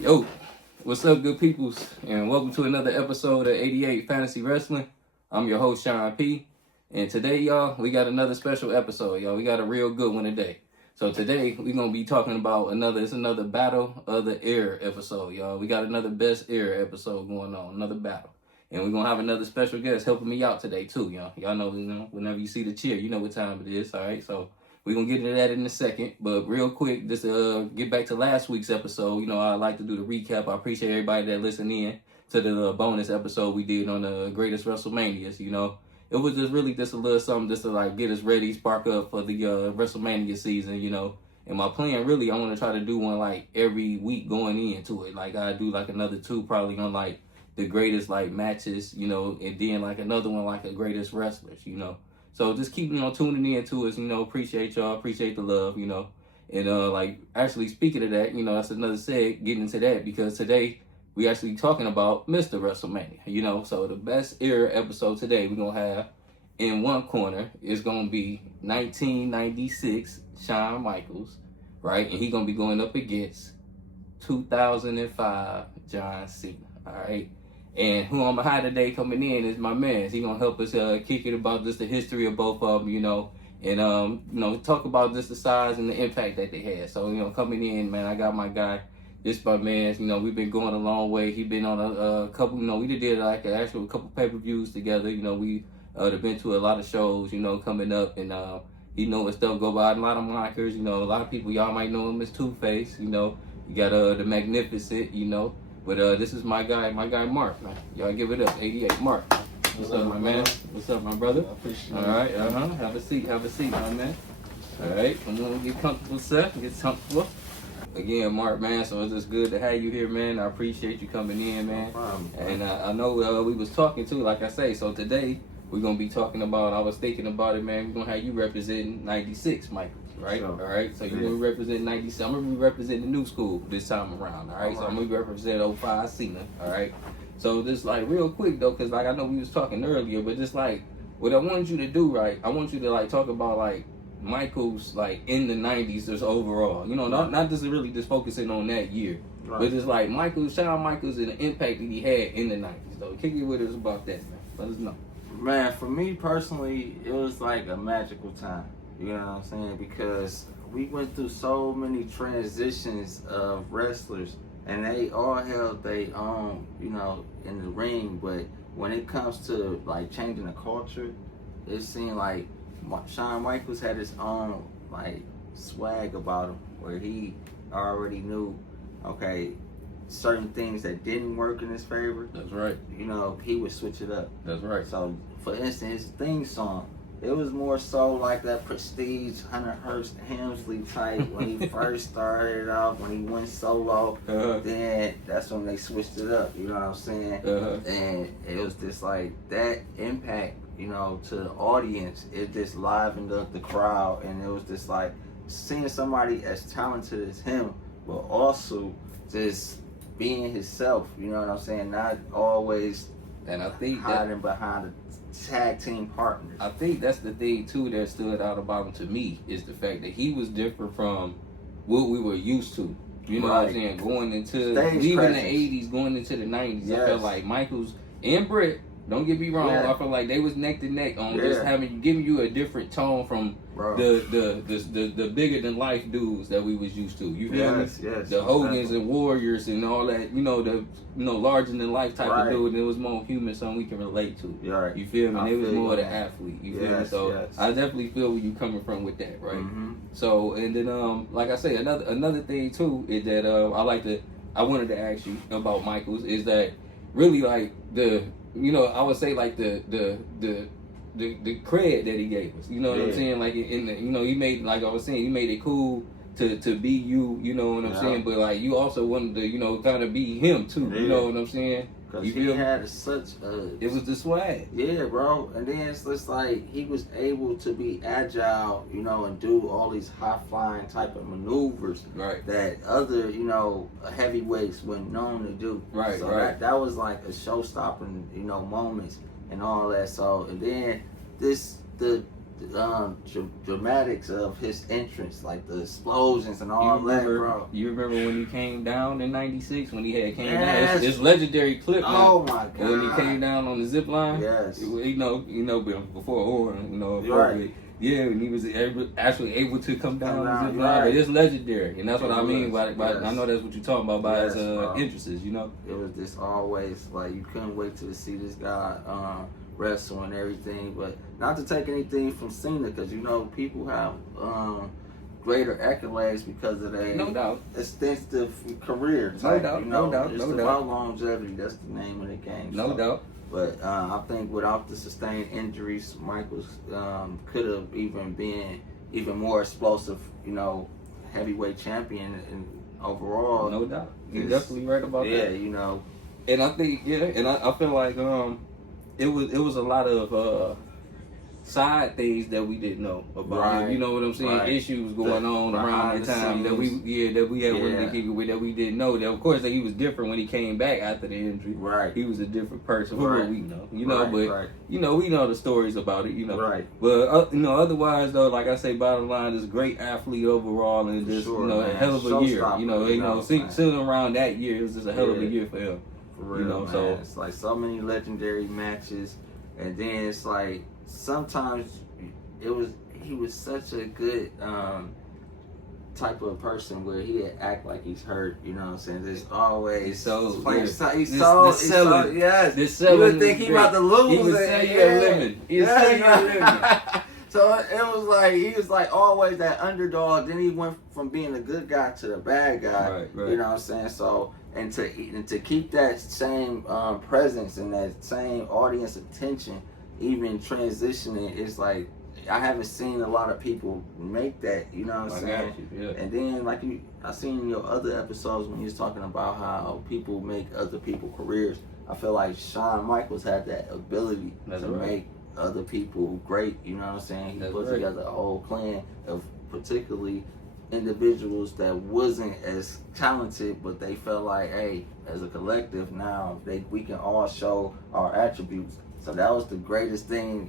Yo, what's up, good peoples, and welcome to another episode of 88 Fantasy Wrestling. I'm your host, Shawn P, and today, y'all, we got another special episode, y'all. We got a real good one today. So today, we're going to be talking about another Battle of the Air episode, y'all. We got another Best Air episode going on, another battle. And we're going to have another special guest helping me out today, too, y'all. Y'all know, whenever you see the cheer, you know what time it is, all right? So we're going to get into that in a second. But real quick, just get back to last week's episode. I like to do the recap. I appreciate everybody that listened in to the bonus episode we did on the greatest WrestleManias, It was just really just a little something just to like get us ready, spark up for the WrestleMania season, And my plan really, I want to try to do one like every week going into it. Like I do like another two probably on like the greatest like matches, and then like another one like the greatest wrestlers, So just keep tuning in to us, appreciate y'all, appreciate the love, And like actually speaking of that, that's another getting into that because today we actually talking about Mr. WrestleMania, So the best era episode today we're gonna have in one corner is gonna be 1996 Shawn Michaels, right? And he's gonna be going up against 2005 John Cena, all right? And who I'm behind today coming in is my man. He's gonna help us kick it about just the history of both of them, and talk about just the size and the impact that they had. So, coming in, man, I got my guy. This my man, we've been going a long way. He been on a couple, we did like a couple pay-per-views together. We have been to a lot of shows, coming up, and he know his stuff go by a lot of monikers. A lot of people, y'all might know him as Two-Face. You got the Magnificent, But this is my guy Mark, man. Y'all give it up, 88 Mark. What's up, my man? What's up, my brother? I appreciate it. All right, Have a seat, my man. All right, come on, get comfortable, sir. Get comfortable. Again, Mark, man, so it's just good to have you here, man. I appreciate you coming in, man. No problem, and I know we was talking too, like I say. So today we're gonna be talking about. I was thinking about it, man. We're gonna have you representing '96, Michael, right? Sure. All right. So you're gonna represent '96. I'm gonna be representing the new school this time around. All right. So I'm gonna be representing 05 Cena. All right. So just like real quick though, cause like I know we was talking earlier, but just like what I want you to do, right? I want you to like talk about like Michael's like in the 90s just overall, not just really just focusing on that year, but just like Shawn Michaels and the impact that he had in the 90s though. Kick it with us about that, man. Let us know. Man, for me personally, it was like a magical time. You know what I'm saying? Because we went through so many transitions of wrestlers, and they all held their own, in the ring. But when it comes to like changing the culture, it seemed like Shawn Michaels had his own like swag about him, where he already knew, okay, certain things that didn't work in his favor. That's right. He would switch it up. That's right. So, for instance, his theme song, it was more so like that prestige Hunter Hearst Helmsley type when he first started off, when he went solo. Then that's when they switched it up. You know what I'm saying? And it was just like that impact. To the audience, it just livened up the crowd, and it was just like seeing somebody as talented as him, but also just being himself. You know what I'm saying? Not always, and I think hiding behind a tag team partner. I think that's the thing too that stood out about him to me is the fact that he was different from what we were used to. You know what I'm saying? Going into leaving the 80s, going into the 90s, yes. I felt like Michaels and Brett. Don't get me wrong. Yeah. I feel like they was neck to neck on just giving you a different tone from the bigger than life dudes that we was used to. You feel me? Yes. The Hogans and Warriors and all that. The larger than life type of dude. And it was more human, something we can relate to. Right. You feel me? It was more the athlete. You feel me? So I definitely feel where you coming from with that, right? Mm-hmm. So and then like I say, another thing too is that I wanted to ask you about Michaels is that really like I would say like the cred that he gave us. You know what I'm saying? Like in the, he made, like I was saying, he made it cool to be you. You know what I'm saying? But like you also wanted to kind of be him too. You know what I'm saying? Because he had such a... It was the swag. Yeah, bro. And then it's just like he was able to be agile, and do all these high-flying type of maneuvers that other, heavyweights weren't known to do. Right, so that was like a show-stopping, moments and all that. So, and then the dramatics of his entrance, like the explosions and all that, bro. You remember when he came down in '96 when he had came down? It's legendary clip. Oh my god! When he came down on the zip line. Yes. Before or right. Yeah, and he was actually able to come down on the zip line. But it's legendary, and that's what I mean by I know that's what you're talking about by his entrances. You know, it was just always like you couldn't wait to see this guy wrestle and everything. But not to take anything from Cena, because people have greater accolades because of their extensive career. No doubt. It's about longevity. That's the name of the game. No doubt. But I think without the sustained injuries, Michaels could have even been even more explosive, heavyweight champion and overall. No doubt. You're definitely right about that. Yeah, And I think, and I feel like it was a lot of side things that we didn't know about. Right. You know what I'm saying? Right. Issues going on around that time that we had wanted to kick it with that we didn't know. That of course that he was different when he came back after the injury. Right. He was a different person. Who would we know? We know the stories about it. Right. But otherwise though, like I say, bottom line, is great athlete overall and just a hell of a year. Sitting around that year, it was just a hell of a year for him. For real, man. So it's like so many legendary matches, and then it's like sometimes he was such a good type of person where he'd act like he's hurt. You know what I'm saying? There's always yes. You would think he about to lose. He was saying you're living. So it was like he was like always that underdog. Then he went from being a good guy to the bad guy. Right. You know what I'm saying? So and to keep that same presence and that same audience attention, even transitioning, it's like I haven't seen a lot of people make that. You know what I'm saying? Got you, yeah. And then I seen in your other episodes when you was talking about how people make other people careers. I feel like Shawn Michaels had that ability to make other people great. You know what I'm saying? He put together a whole clan of particularly individuals that wasn't as talented, but they felt like, hey, as a collective now, we can all show our attributes. So that was the greatest thing.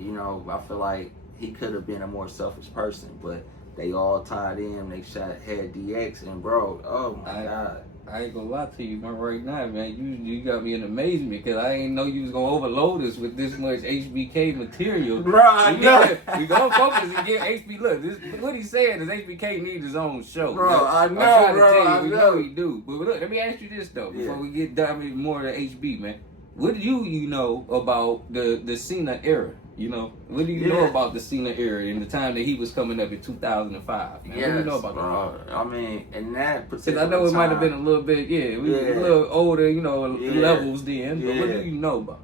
I feel like he could have been a more selfish person, but they all tied in. They had DX, and bro, oh my god. I ain't gonna lie to you, man. Right now, man, you got me in amazement because I ain't know you was gonna overload us with this much HBK material. Bro, I know. We gonna focus and get HB. Look, what he's saying is HBK needs his own show. Bro, I know, bro. We know he do. But look, let me ask you this though, before we get diving more to HB, man. What do you know about the Cena era? What do you know about the Cena era and the time that he was coming up in 2005? Man? What do you know about that? I mean, in that particular I know it might have been a little bit, we were a little older, levels then. But what do you know about?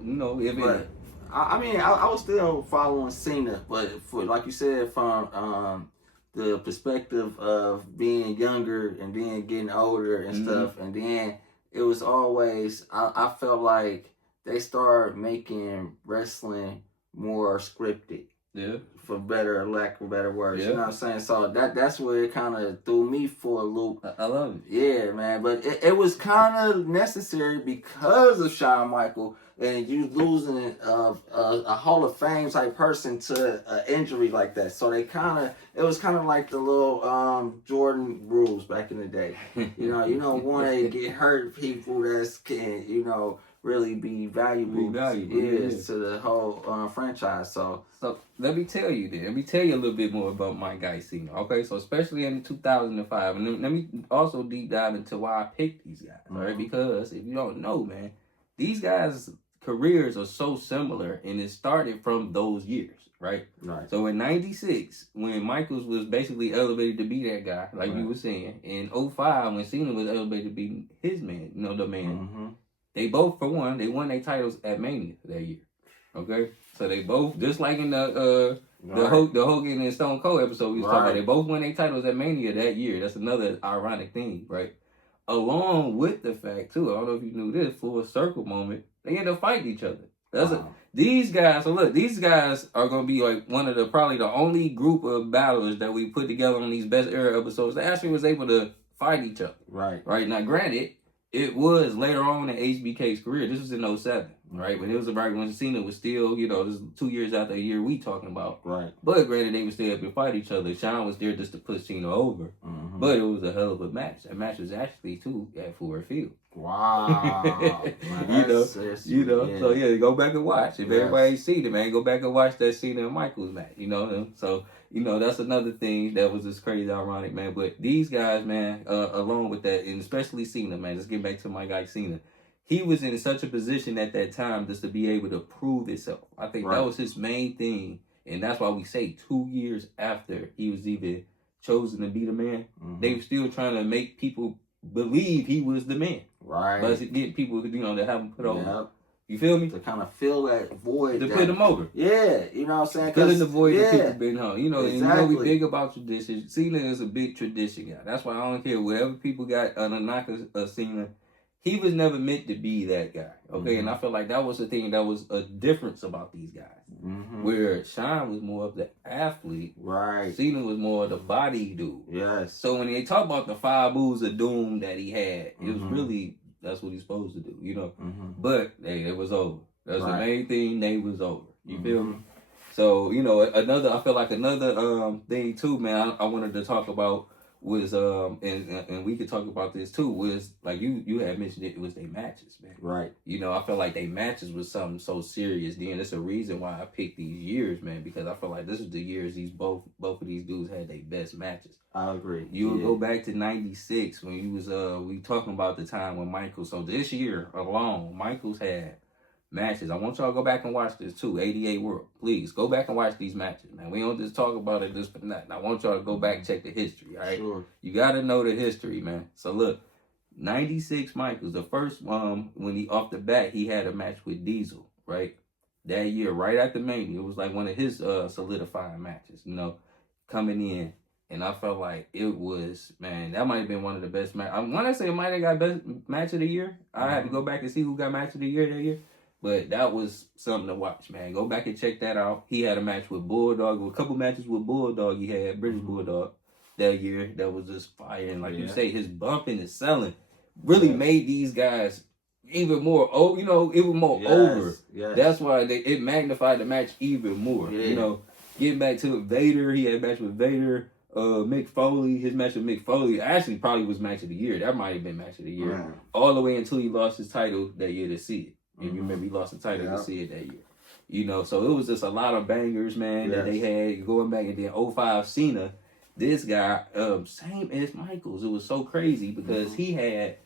I was still following Cena, but for like you said, from the perspective of being younger and then getting older and stuff, and then it was always I felt like they started making wrestling more scripted. Yeah. For lack of better words. You know what I'm saying? So that's where it kind of threw me for a loop. I love it. Yeah, man. But it was kind of necessary because of Shawn Michaels and you losing a Hall of Fame type person to an injury like that. So it was kind of like the little Jordan rules back in the day. You don't want to get hurt people that can, really be valuable to the whole franchise. So let me tell you then. Let me tell you a little bit more about my guy Cena. Okay, so especially in 2005, and let me also deep dive into why I picked these guys. All right, because if you don't know, man, these guys' careers are so similar, and it started from those years. Right. So in '96, when Michaels was basically elevated to be that guy, like you were saying, in 05, when Cena was elevated to be his man, the man. They both, for one, they won their titles at Mania that year. Okay, so they both, just like in the Hogan and Stone Cold episode we was talking about, they both won their titles at Mania that year. That's another ironic thing, right? Along with the fact too, I don't know if you knew this, for a circle moment, they end up fighting each other. These guys. So look, these guys are gonna be like one of probably the only group of battlers that we put together on these best era episodes that actually was able to fight each other. Right. Now, granted, It was later on in HBK's career. This was in '07, right? When it was about when Cena was still, you know, this is 2 years after the year we talking about. Right. But granted, they would stay up and fight each other. Shawn was there just to push Cena over. Mm-hmm. But it was a hell of a match. That match was actually, too, at Ford Field. Wow. You know. Yeah. So, yeah, go back and watch. If everybody ain't seen it, man, go back and watch that Cena and Michaels match, you know. So, you know, that's another thing that was just crazy ironic, man. But these guys, man, along with that, and especially Cena, man, let's get back to my guy Cena. He was in such a position at that time just to be able to prove himself. I think that was his main thing. And that's why we say 2 years after he was even chosen to be the man, they were still trying to make people believe he was the man. Right. But get people, you know, to have him put over. Yep. You feel me? To kind of fill that void. To put him over. Yeah, you know what I'm saying? Filling the void that people been home. You know, exactly. And you know we big about tradition. Cena is a big tradition guy. That's why I don't care whatever people got on the knock of Cena. He was never meant to be that guy, okay? And I feel like that was the thing that was a difference about these guys. Where Shawn was more of the athlete. Right. Cena was more of the body dude. Yes. So when they talk about the 5 moves of doom that he had, it was really, that's what he's supposed to do, you know? But, hey, it was over. That's the main thing, they was over. You feel me? So, you know, I feel like another thing too, man, I wanted to talk about was and we could talk about this too, was like you had mentioned it was their matches, man. Right. You know, I feel like their matches was something so serious. Then it's a reason why I picked these years, man, because I feel like this was the years both of these dudes had their best matches. I agree. You would go back to '96 when you was we talking about the time when Michaels. So this year alone, Michaels had matches. I want y'all to go back and watch this too. 88 World. Please go back and watch these matches, man. We don't just talk about it just for nothing. I want y'all to go back and check the history, all right? Sure. You got to know the history, man. So look, 96 Michaels, the first when he off the bat, he had a match with Diesel, right? That year, right after Mania. It was like one of his solidifying matches, you know, coming in. And I felt like it was, man, that might have been one of the best matches. I want to say it might have got best match of the year. I had to go back and see who got match of the year that year. But that was something to watch, man. Go back and check that out. He had a match with Bulldog, a couple matches with Bulldog. He had British Bulldog that year. That was just fire. And like you say, his bumping and selling really made these guys even more, even more over. Yes. That's why it magnified the match even more. Yeah. You know, getting back to it, Vader, he had a match with Vader. Mick Foley, his match with Mick Foley actually probably was match of the year. That might have been match of the year. Right. All the way until he lost his title that year to see it. If you remember, he lost the title to see it that year. You know, so it was just a lot of bangers, man, that they had going back. And then 05 Cena, this guy, same as Michaels. It was so crazy because he had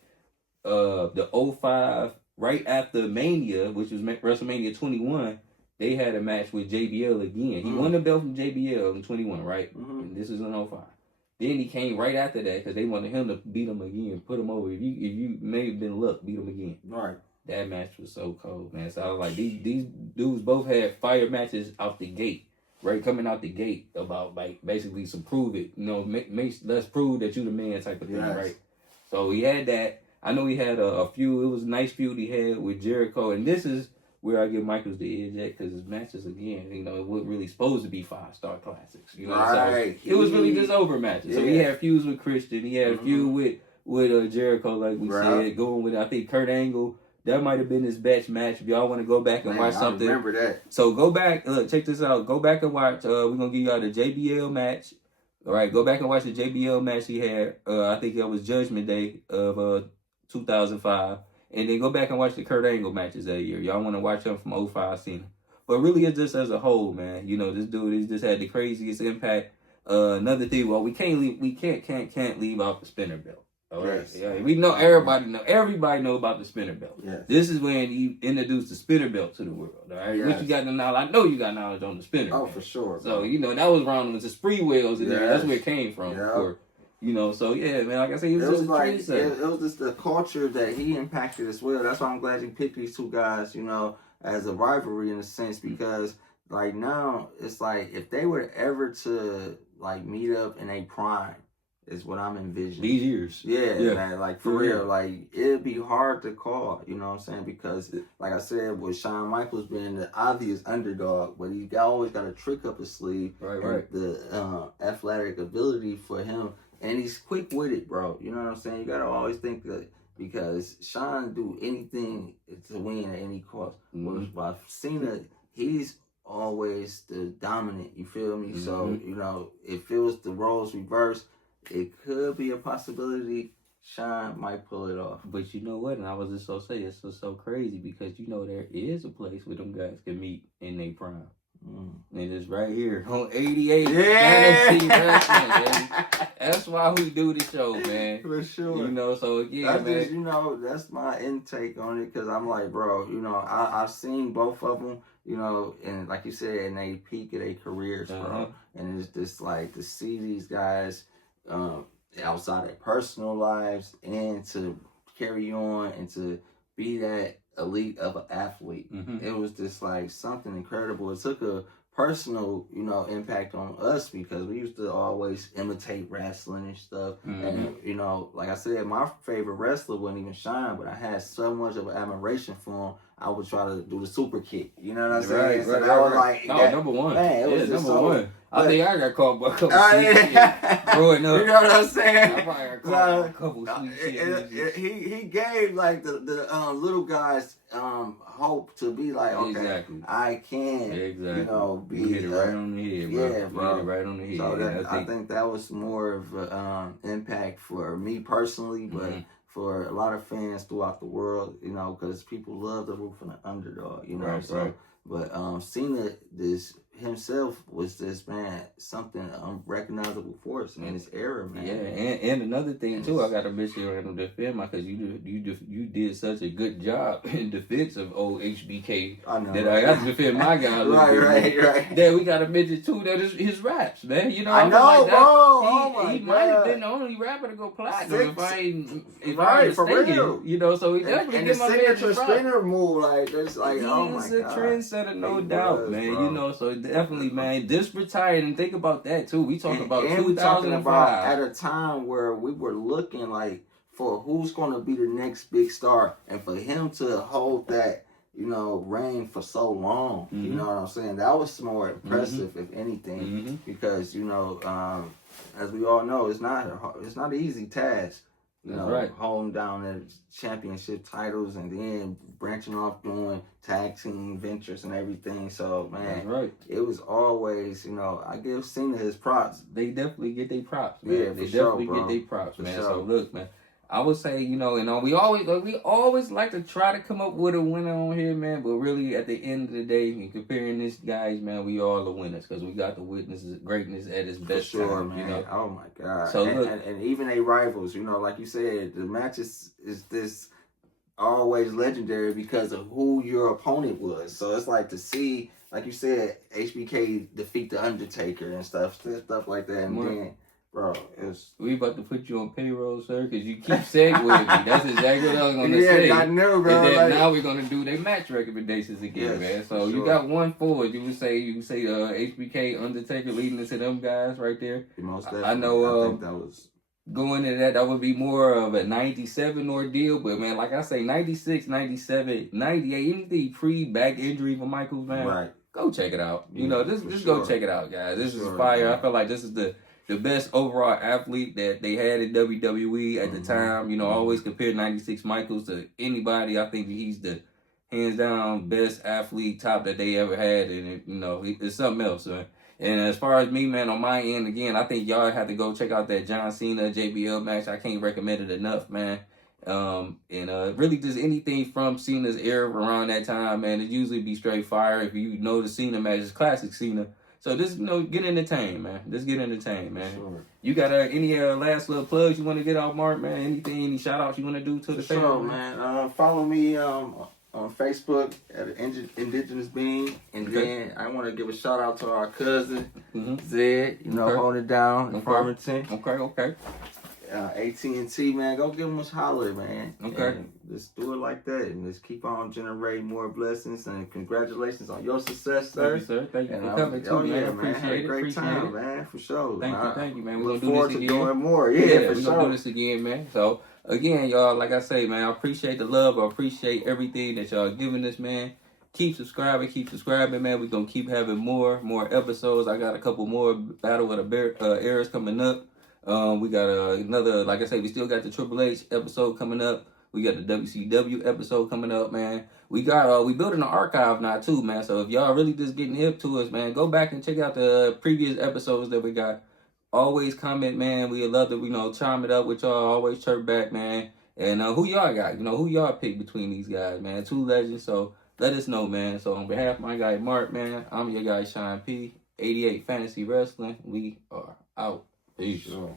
the 05, right after Mania, which was WrestleMania 21, they had a match with JBL again. He won the belt from JBL in 21, right? And this is in 05. Then he came right after that because they wanted him to beat him again, put him over. If you may have been luck, beat him again. Right. That match was so cold, man. So I was like, these dudes both had fire matches out the gate, right? Coming out the gate about like basically some prove it, you know, let's prove that you the man type of thing, right? So he had that. I know he had a feud. It was a nice feud he had with Jericho, and this is where I give Michaels the edge at because his matches again, you know, it wasn't really supposed to be 5-star classics, you know. Right. So it was really just over matches. So he had feuds with Christian. He had a feud with Jericho, like we said, going with I think Kurt Angle. That might have been his best match. If y'all want to go back and watch something. I remember that. So go back. Look, check this out. Go back and watch. We're going to give y'all the JBL match. All right, go back and watch the JBL match he had. I think that was Judgment Day of 2005. And then go back and watch the Kurt Angle matches that year. Y'all want to watch them from 05 Cena. But really, it's just as a whole, man. You know, this dude has just had the craziest impact. Another thing, well, we can't leave out the spinner belt. All right. Yes. Yeah, we know everybody know about the spinner belt. Yes. This is when you introduce the spinner belt to the world. All right. Yes. What you got the knowledge? I know you got knowledge on the spinner. Oh, belt. for sure. So you know that was around with the spree wheels in there. That's where it came from. Yeah. Or, you know. So yeah, man. Like I said, it was just the culture that he impacted as well. That's why I'm glad you picked these two guys. You know, as a rivalry in a sense because like now it's like if they were ever to like meet up in a prime. Is what I'm envisioning. These years. Yeah, man. Like, for real. Like, it'd be hard to call, you know what I'm saying? Because, like I said, with Shawn Michaels being the obvious underdog, but he always got a trick up his sleeve. Right. The athletic ability for him. And he's quick-witted, bro. You know what I'm saying? You got to always think that because Shawn do anything to win at any cost. Whereas by Cena, he's always the dominant. You feel me? So if it was the roles reversed, it could be a possibility Shawn might pull it off. But you know what? And I was just so say it's so crazy because there is a place where them guys can meet in their prime. And it's right here on 88 Fantasy Wrestling, baby. That's why we do the show, man. For sure. So again, that's man. Just, that's my intake on it because I'm like, bro, I've seen both of them, and like you said, in they peak of their careers, bro. And it's just like to see these guys outside their personal lives and to carry on and to be that elite of an athlete. It was just like something incredible. It took a personal, impact on us because we used to always imitate wrestling and stuff. And, like I said, my favorite wrestler wasn't even Shawn, but I had so much of admiration for him. I would try to do the super kick. You know what I'm saying? Right. Like, number one. Man, it was just number one. I think I got caught by a couple growing up. You know what I'm saying? I probably got caught by a couple shit. He gave like the little guys hope to be like, okay, exactly. I can, be. You hit it right on the head, bro. Yeah, bro. You hit it right on the head. So I think that was more of an impact for me personally, but for a lot of fans throughout the world, because people love the root from the underdog, Right, so. right. But Cena, himself was this, man, something unrecognizable force in this era, man. Yeah, and another thing too, I gotta mention random defend because you did such a good job in defense of old HBK I know, that I got to defend my guy. right. That we gotta mention too that is his raps, man. I know, like that, bro. He might have been the only rapper to go platinum if I ain't for real. So he definitely and give my man signature spinner move, like it's like, oh my god, he's a trendsetter, no doubt, man. Bro. So definitely, man. This retired, and think about that too. We talking about and 2005 at a time where we were looking like for who's going to be the next big star, and for him to hold that reign for so long. You know what I'm saying? That was more impressive, if anything, because as we all know, it's not an easy task. Holding down the championship titles and then branching off doing tag team ventures and everything. So, man, it was always, I give Cena his props. They definitely get their props, man. Yeah, they sure, definitely bro. get their props, For man. sure. So, look, man, I would say, we always like to try to come up with a winner on here, man. But really, at the end of the day, in comparing these guys, man, we all the winners because we got to witness greatness at its best time, man. Oh my god! So and even they rivals, like you said, the matches is this always legendary because of who your opponent was. So it's like to see, like you said, HBK defeat the Undertaker and stuff like that, and then. Bro, we about to put you on payroll, sir, because you keep segueing me. That's exactly what I was going to say. Yeah, I know, bro. And then now we're going to do their match recommendations again, man. So you got one forward. You say HBK, Undertaker leading into them guys right there. Most definitely. I know I think that was... Going into that would be more of a 97 ordeal. But, man, like I say, 96, 97, 98, anything pre-back injury for Michaels, man, right. Go check it out. Just go check it out, guys. This is fire. Man. I feel like this is the best overall athlete that they had in WWE at the time. Always compared 96 Michaels to anybody. I think he's the hands down best athlete top that they ever had. And, it's something else, man. And as far as me, man, on my end, again, I think y'all have to go check out that John Cena JBL match. I can't recommend it enough, man. Really just anything from Cena's era around that time, man, it usually be straight fire. If you know the Cena match, it's classic Cena. So just, get entertained, man. Just get entertained, man. Sure. You got any last little plugs you want to get out, Mark, man? Anything, any shout-outs you want to do to the family? Sure, man. Follow me on Facebook at Indigenous Being. And then I want to give a shout-out to our cousin, Zed, holding it down in Farmington. Okay. AT&T, man, go give them a holler, man. Okay. And just do it like that, and just keep on generating more blessings. And congratulations on your success, sir. Thank you, sir. Thank you for coming too, man. Appreciate it. Had a great time, man, for sure. Thank you, man. We're look forward to doing more. Yeah, for we're sure. gonna do this again, man. So again, y'all, like I say, man, I appreciate the love. I appreciate everything that y'all giving us, man. Keep subscribing, man. We're gonna keep having more episodes. I got a couple more Battle with the Bear eras coming up. We got another, like I say, we still got the Triple H episode coming up. We got the WCW episode coming up, man. We building an archive now too, man. So if y'all really just getting hip to us, man, go back and check out the previous episodes that we got. Always comment, man. We love to, chime it up with y'all. Always chirp back, man. And who y'all got? Who y'all pick between these guys, man? Two legends. So let us know, man. So on behalf of my guy Mark, man, I'm your guy Shawn P. 88 Fantasy Wrestling. We are out. Peace. Sure.